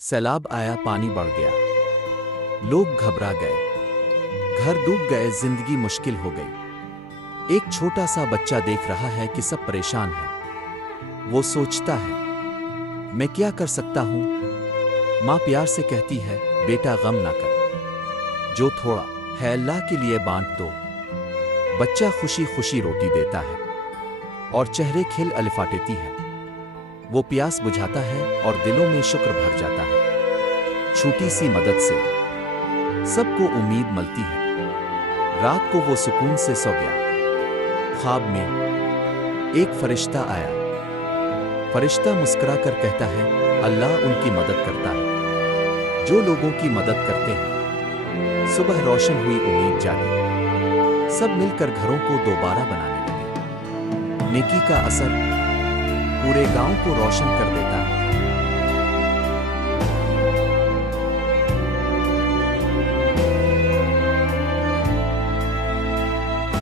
सैलाब आया, पानी बढ़ गया। लोग घबरा गए, घर डूब गए, जिंदगी मुश्किल हो गई। एक छोटा सा बच्चा देख रहा है कि सब परेशान है। वो सोचता है, मैं क्या कर सकता हूं? माँ प्यार से कहती है, बेटा गम ना कर, जो थोड़ा है अल्लाह के लिए बांट दो। बच्चा खुशी खुशी रोटी देता है और चेहरे खिल अलिफाटेती है। वो प्यास बुझाता है और दिलों में शुक्र भर जाता है। छोटी सी मदद से सबको उम्मीद मिलती है। रात को वो सुकून से सो गया। ख्वाब में एक फरिश्ता आया। फरिश्ता मुस्कुरा कर कहता है, अल्लाह उनकी मदद करता है जो लोगों की मदद करते हैं। सुबह रोशन हुई, उम्मीद जागी। सब मिलकर घरों को दोबारा बनाने लगे। नेकी का असर पूरे गांव को रोशन कर देता है।